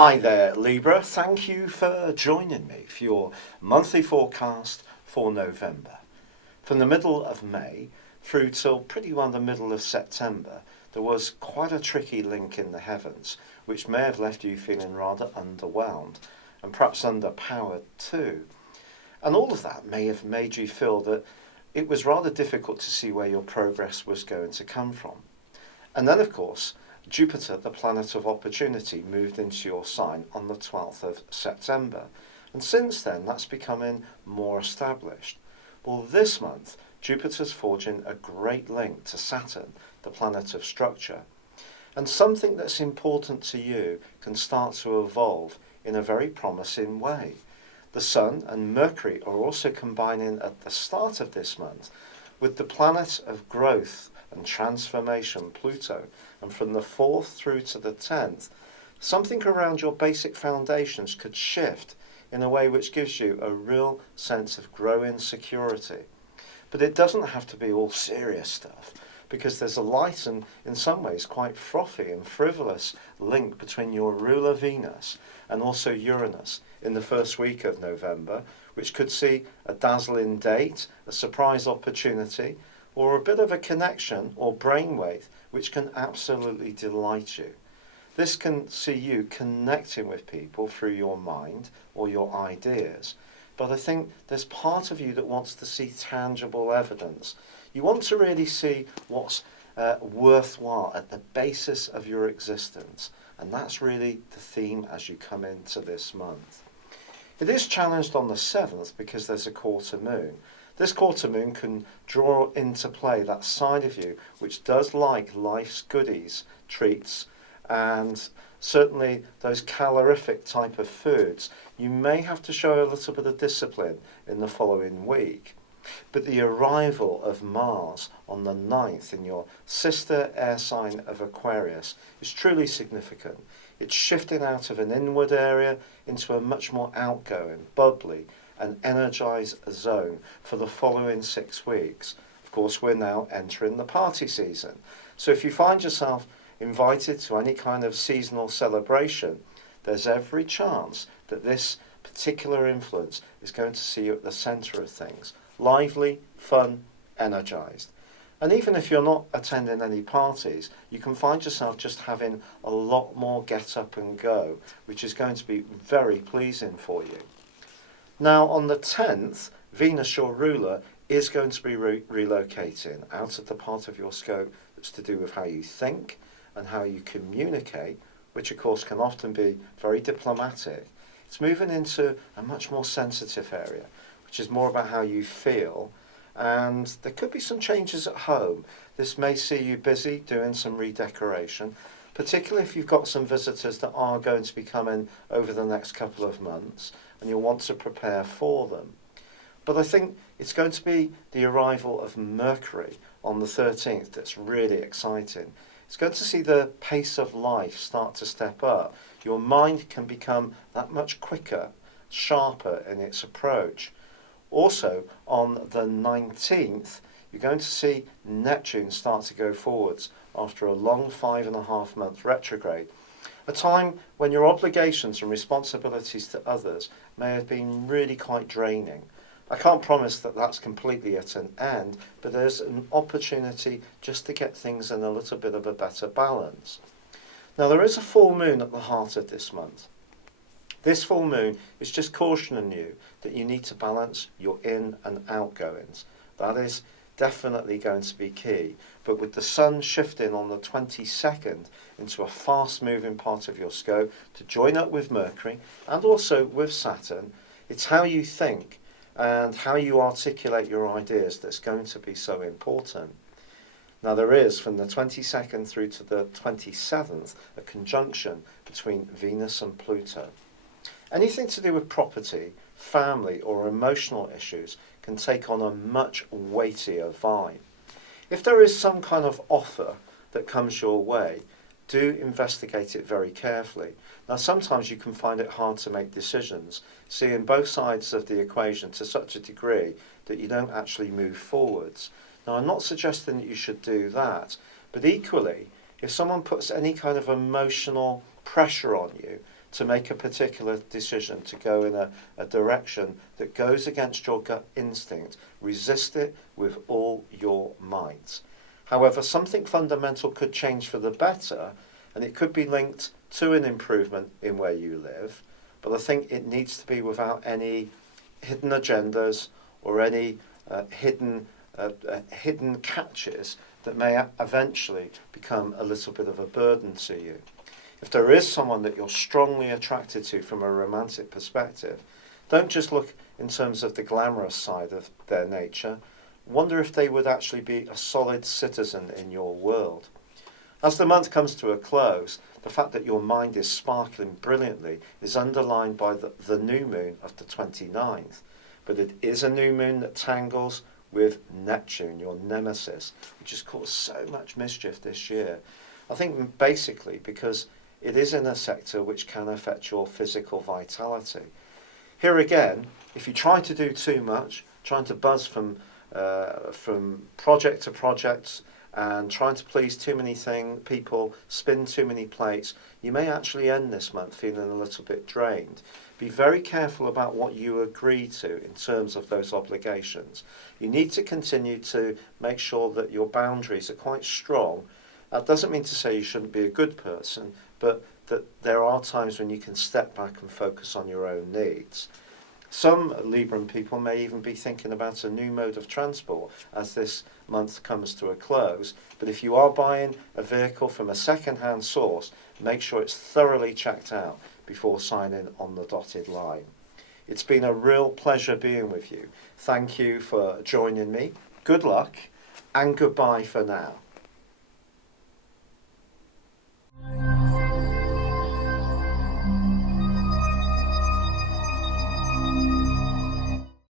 Hi there, Libra. Thank you for joining me for your monthly forecast for November. From the middle of May through till pretty well the middle of September, there was quite a tricky link in the heavens, which may have left you feeling rather underwhelmed and perhaps underpowered too. And all of that may have made you feel that it was rather difficult to see where your progress was going to come from. And then, of course, Jupiter, the planet of opportunity, moved into your sign on the 12th of September. And since then, that's becoming more established. Well, this month, Jupiter's forging a great link to Saturn, the planet of structure. And something that's important to you can start to evolve in a very promising way. The Sun and Mercury are also combining at the start of this month with the planet of growth and transformation, Pluto, and from the 4th through to the 10th, something around your basic foundations could shift in a way which gives you a real sense of growing security. But it doesn't have to be all serious stuff, because there's a light and, in some ways, quite frothy and frivolous link between your ruler Venus and also Uranus in the first week of November, which could see a dazzling date, a surprise opportunity, or a bit of a connection or brainwave which can absolutely delight you. This can see you connecting with people through your mind or your ideas, but I think there's part of you that wants to see tangible evidence. You want to really see what's worthwhile at the basis of your existence, and that's really the theme as you come into this month. It is challenged on the 7th because there's a quarter moon. This quarter moon can draw into play that side of you which does like life's goodies, treats, and certainly those calorific type of foods. You may have to show a little bit of discipline in the following week. But the arrival of Mars on the 9th in your sister air sign of Aquarius is truly significant. It's shifting out of an inward area into a much more outgoing, bubbly, and energized zone for the following 6 weeks. Of course, we're now entering the party season. So if you find yourself invited to any kind of seasonal celebration, there's every chance that this particular influence is going to see you at the center of things. Lively, fun, energized. And even if you're not attending any parties, you can find yourself just having a lot more get up and go, which is going to be very pleasing for you. Now, on the 10th, Venus, your ruler, is going to be relocating out of the part of your scope that's to do with how you think and how you communicate, which of course can often be very diplomatic. It's moving into a much more sensitive area, which is more about how you feel, and there could be some changes at home. This may see you busy doing some redecoration, particularly if you've got some visitors that are going to be coming over the next couple of months, and you'll want to prepare for them. But I think it's going to be the arrival of Mercury on the 13th that's really exciting. It's going to see the pace of life start to step up. Your mind can become that much quicker, sharper in its approach. Also, on the 19th, you're going to see Neptune start to go forwards after a long 5.5-month retrograde, a time when your obligations and responsibilities to others may have been really quite draining. I can't promise that that's completely at an end, but there's an opportunity just to get things in a little bit of a better balance. Now, there is a full moon at the heart of this month. This full moon is just cautioning you that you need to balance your in and outgoings. That is definitely going to be key. But with the Sun shifting on the 22nd into a fast-moving part of your scope to join up with Mercury and also with Saturn, it's how you think and how you articulate your ideas that's going to be so important. Now, there is, from the 22nd through to the 27th, a conjunction between Venus and Pluto. Anything to do with property, family, or emotional issues can take on a much weightier vibe. If there is some kind of offer that comes your way, do investigate it very carefully. Now, sometimes you can find it hard to make decisions, seeing both sides of the equation to such a degree that you don't actually move forwards. Now, I'm not suggesting that you should do that, but equally, if someone puts any kind of emotional pressure on you, to make a particular decision, to go in a direction that goes against your gut instinct. Resist it with all your might. However, something fundamental could change for the better, and it could be linked to an improvement in where you live, but I think it needs to be without any hidden agendas or any hidden catches that may eventually become a little bit of a burden to you. If there is someone that you're strongly attracted to from a romantic perspective, don't just look in terms of the glamorous side of their nature. Wonder if they would actually be a solid citizen in your world. As the month comes to a close, the fact that your mind is sparkling brilliantly is underlined by the new moon of the 29th. But it is a new moon that tangles with Neptune, your nemesis, which has caused so much mischief this year. I think basically because it is in a sector which can affect your physical vitality. Here again, if you try to do too much, trying to buzz from project to project and trying to please too many people, spin too many plates, you may actually end this month feeling a little bit drained. Be very careful about what you agree to in terms of those obligations. You need to continue to make sure that your boundaries are quite strong. That doesn't mean to say you shouldn't be a good person, but that there are times when you can step back and focus on your own needs. Some Libran people may even be thinking about a new mode of transport as this month comes to a close. But if you are buying a vehicle from a second-hand source, make sure it's thoroughly checked out before signing on the dotted line. It's been a real pleasure being with you. Thank you for joining me. Good luck and goodbye for now.